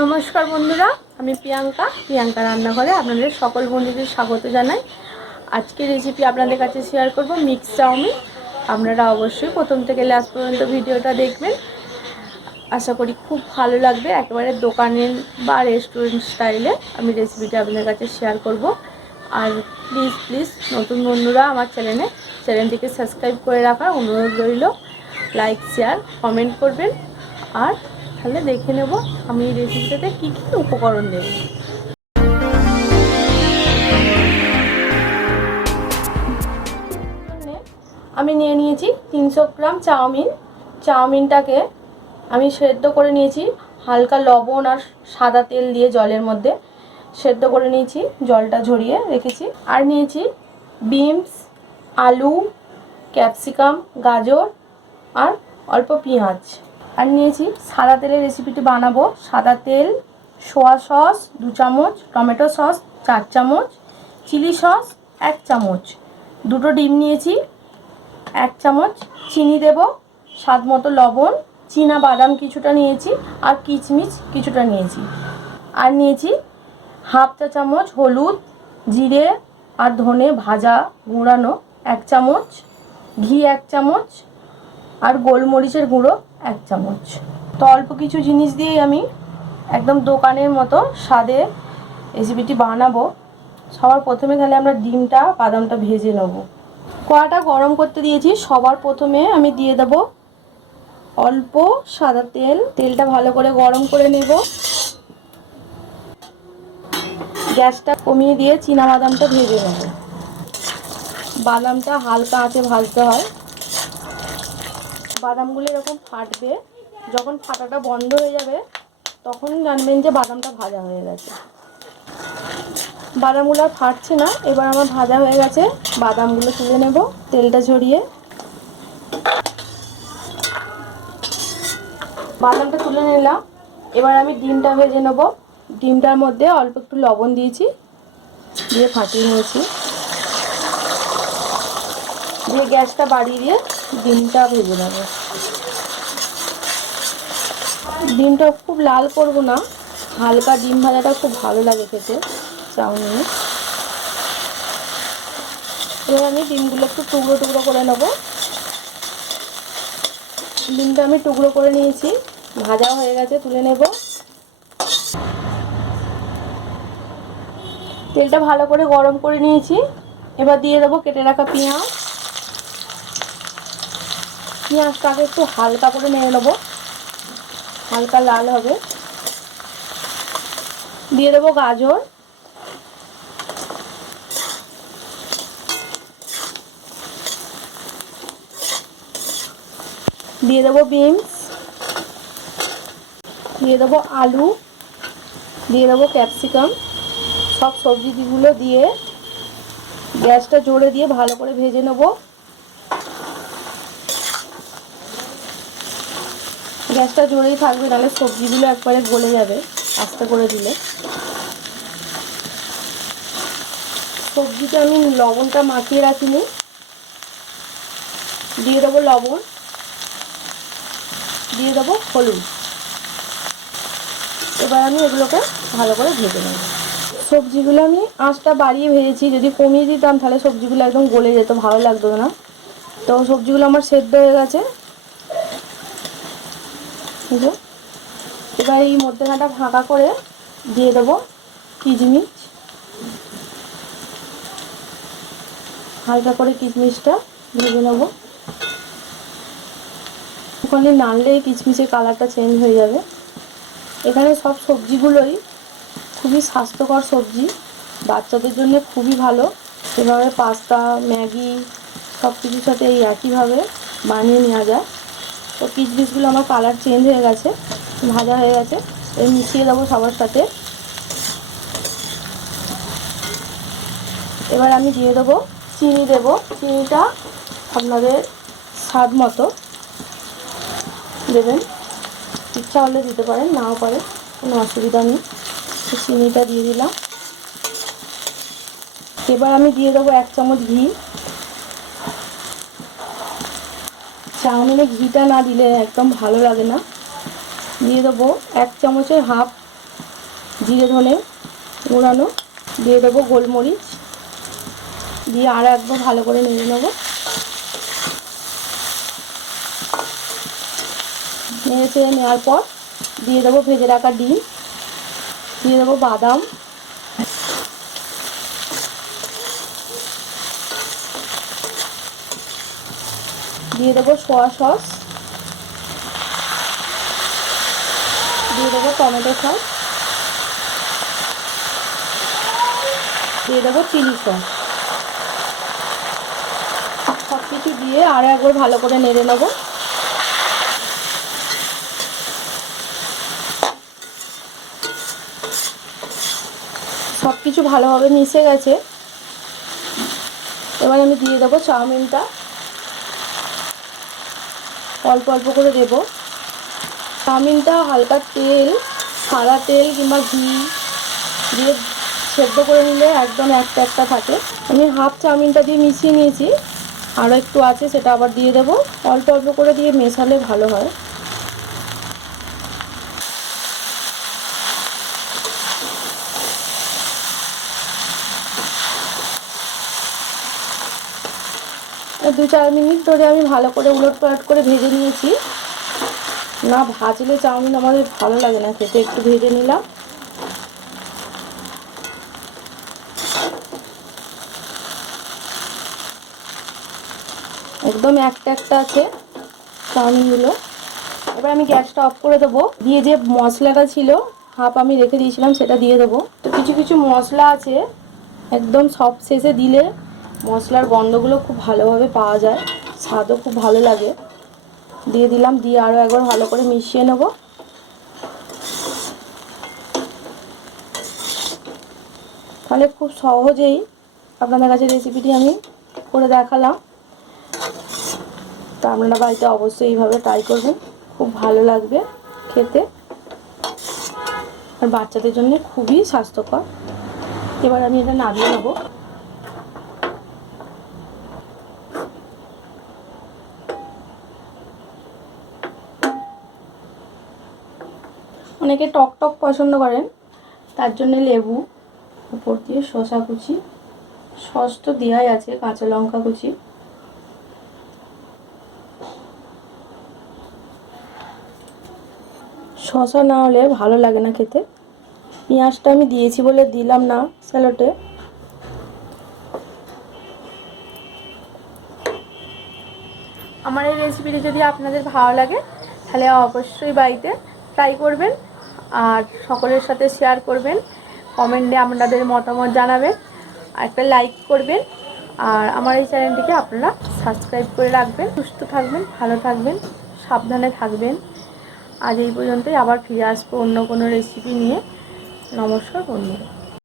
নমস্কার বন্ধুরা, আমি প্রিয়াঙ্কা রান্নাঘরে আপনাদের সকল বন্ধুদের স্বাগত জানাই। আজকে রেসিপি আপনাদের কাছে শেয়ার করব মিক্স চাউমিন। আপনারা অবশ্যই প্রথম থেকে লাস্ট পর্যন্ত ভিডিওটা দেখবেন। আশা করি খুব ভালো লাগবে। একেবারে দোকানের বা রেস্টুরেন্ট স্টাইলে আমি রেসিপিটা আপনাদের কাছে শেয়ার করব। আর প্লিজ নতুন বন্ধুরা আমার চ্যানেলটিকে সাবস্ক্রাইব করে রাখার অনুরোধ রইল। লাইক, শেয়ার, কমেন্ট করবেন। আর তাহলে দেখে নেব আমি এই রেসিপিটাতে কী কী উপকরণ দেব। আমি নিয়ে নিয়েছি 300 গ্রাম চাউমিনটাকে আমি সেদ্ধ করে নিয়েছি হালকা লবণ আর সাদা তেল দিয়ে জলের মধ্যে সেদ্ধ করে নিয়েছি, জলটা ঝরিয়ে রেখেছি। আর নিয়েছি বিনস, আলু, ক্যাপসিকাম, গাজর আর অল্প পেঁয়াজ। আর নিয়েছি সাদা তেলের রেসিপিটি বানাবো। সাদা তেল, সোয়া সস 2 চামচ, টমেটো সস 4 চামচ, চিলি সস 1 চামচ, 2টো ডিম নিয়েছি, 1 চামচ চিনি দেব, স্বাদ মতো লবণ, চীনা বাদাম কিছুটা নিয়েছি আর কিশমিশ কিছুটা নিয়েছি। আর নিয়েছি হাফ চা চামচ হলুদ, জিরে আর ধনে ভাজা গুঁড়ানো 1 চামচ, ঘি 1 চামচ আর গোলমরিচের গুঁড়ো 1 চামচ। তো অল্প কিছু জিনিস দিয়েই আমি একদম দোকানের মতো স্বাদে রেসিপিটি বানাবো। সবার প্রথমে তাহলে আমরা ডিমটা বাদামটা ভেজে নেব। কড়াটা গরম করতে দিয়েছি। সবার প্রথমে আমি দিয়ে দেব অল্প সাদা তেল। তেলটা ভালো করে গরম করে নেব। গ্যাসটা কমিয়ে দিয়ে চীনা বাদামটা ভেজে নেব। বাদামটা হালকা আঁচে ভাজতে হয়। বাদামগুলো এরকম ফাটবে। যখন ফাটাটা বন্ধ হয়ে যাবে তখন জানবেন যে বাদামটা ভাজা হয়ে গেছে। বাদামগুলো আর ফাটছে না। এবার আমার ভাজা হয়ে গেছে। বাদামগুলো তুলে নেব তেলটা ঝরিয়ে। বাদামটা তুলে নিলাম। এবার আমি ডিমটা ভেজে নেব। ডিমটার মধ্যে অল্প একটু লবণ দিয়েছি, দিয়ে ফাটিয়ে নিয়েছি, দিয়ে গ্যাসটা বাড়িয়ে দিয়ে ডিমটা ভেজে নেব। ডিমটা খুব লাল করব না, হালকা ডিম ভাজাটা খুব ভালো লাগে খেতে চাউমিনে। এবার আমি ডিমগুলো একটু টুকরো টুকরো করে নেব। ডিমটা আমি টুকরো করে নিয়েছি, ভাজা হয়ে গেছে, তুলে নেব। তেলটা ভালো করে গরম করে নিয়েছি। এবার দিয়ে দেবো কেটে রাখা পেঁয়াজ। পেঁয়াজটাকে একটু হালকা করে নিয়ে নেবো, হালকা লাল হবে। দিয়ে দেবো গাজর, দিয়ে দেবো বিনস, দিয়ে দেবো আলু, দিয়ে দেবো ক্যাপসিকাম। সব সবজিগুলো দিয়ে গ্যাসটা জোরে দিয়ে ভালো করে ভেজে নেব। গ্যাসটা জোরেই থাকবে, নাহলে সবজিগুলো একবারে গলে যাবে আস্তে করে দিলে। সবজিটা আমি লবণটা মাখিয়ে রাখিনি। দিয়ে দেবো লবণ, দিয়ে দেবো হলুদ। এবার আমি এগুলোকে ভালো করে ভেজে নেব। সবজিগুলো আমি আঁচটা বাড়িয়ে ভেজেছি। যদি কমিয়ে দিতাম তাহলে সবজিগুলো একদম গলে যেত, ভালো লাগতো না। তো সবজিগুলো আমার সেদ্ধ হয়ে গেছে। এবার এই মধ্যখানটা ফাঁকা করে দিয়ে দেবো কিশমিশ। হালকা করে কিশমিশটা ভেজে নেব। ওখানে নাড়লেই কিশমিশের কালারটা চেঞ্জ হয়ে যাবে। এখানে সব সবজিগুলোই খুবই স্বাস্থ্যকর সবজি, বাচ্চাদের জন্য খুবই ভালো। এভাবে পাস্তা, ম্যাগি সব কিছুর সাথে এই একইভাবে বানিয়ে নেওয়া যায়। তো কিশমিশগুলো আমার কালার চেঞ্জ হয়ে গেছে, ভাজা হয়ে গেছে। এর মিশিয়ে দেবো সবার সাথে। এবার আমি দিয়ে দেবো চিনি। দেবো চিনিটা আপনাদের স্বাদ মতো দেবেন, ইচ্ছা হলে দিতে পারেন, নাও পারেন, কোনো অসুবিধা নেই। চিনিটা দিয়ে দিলাম। এবার আমি দিয়ে দেবো 1 চামচ ঘি। চাউমিনে ঘিটা না দিলে একদম ভালো লাগে না। দিয়ে দেবো 1 চামচের হাফ জিরে ধনে গুঁড়ানো, দিয়ে দেবো গোলমরিচ, দিয়ে আর একবার ভালো করে নেড়ে নেবো। নেড়ে চেড়ে নেওয়ার পর দিয়ে দেবো ভেজে রাখা ডিম, দিয়ে দেবো বাদাম, দিয়ে দেবো সোয়া সস, দিয়ে দেবো টমেটো সস, দিয়ে দেবো চিলি সস। সব কিছু দিয়ে আরও একবার ভালো করে নেড়ে নেবো। সব কিছু ভালোভাবে মিশে গেছে। এবার আমি দিয়ে দেবো চাউমিনটা, অল্প অল্প করে দেবো। চাউমিনটা হালকা তেল, সাদা তেল কিংবা ঘি দিয়ে সেদ্ধ করে নিলে একদম একটা একটা থাকে। আমি হাফ চাউমিনটা দিয়ে মিশিয়ে নিয়েছি, আরও একটু আছে সেটা আবার দিয়ে দেবো। অল্প অল্প করে দিয়ে মেশালে ভালো হয়। দু 4 মিনিট ধরে আমি ভালো করে উলটপালট করে ভেজে নিয়েছি। না ভাজলে চাউমিন আমাদের ভালো লাগে না খেতে, একটু ভেজে নিলাম। একদম একটা একটা আছে চাউমিনগুলো। এবার আমি গ্যাসটা অফ করে দেবো, দিয়ে যে মশলাটা ছিল হাফ আমি রেখে দিয়েছিলাম সেটা দিয়ে দেবো। তো কিছু কিছু মশলা আছে একদম সব শেষে দিলে মশলার গন্ধগুলো খুব ভালোভাবে পাওয়া যায়, স্বাদও খুব ভালো লাগে। দিয়ে দিলাম, দিয়ে আরও একবার ভালো করে মিশিয়ে নেব। তাহলে খুব সহজেই আপনাদের কাছে রেসিপিটি আমি করে দেখালাম। তো আপনারা বাড়িতে অবশ্যই এইভাবে ট্রাই করবেন, খুব ভালো লাগবে খেতে, আর বাচ্চাদের জন্য খুবই স্বাস্থ্যকর। এবার আমি এটা নামিয়ে নেব। অনেকে টক টক পছন্দ করেন, তার জন্য লেবু, উপর দিয়ে শসা কুচি, সস তো দেওয়াই আছে, কাঁচা লঙ্কা কুচি। শসা না হলে ভালো লাগে না খেতে। পেঁয়াজটা আমি দিয়েছি বলে দিলাম না স্যালাডে। আমার এই রেসিপিটি যদি আপনাদের ভালো লাগে তাহলে অবশ্যই বাড়িতে ট্রাই করবেন, আর সকলের সাথে শেয়ার করবেন, কমেন্টে আপনাদের মতামত জানাবেন, আর একটা লাইক করবেন। আর আমার এই চ্যানেলটিকে আপনারা সাবস্ক্রাইব করে রাখবেন। সুস্থ থাকবেন, ভালো থাকবেন, সাবধানে থাকবেন। আজ এই পর্যন্তই, আবার ফিরে আসবো অন্য কোনো রেসিপি নিয়ে। নমস্কার বন্ধুরা।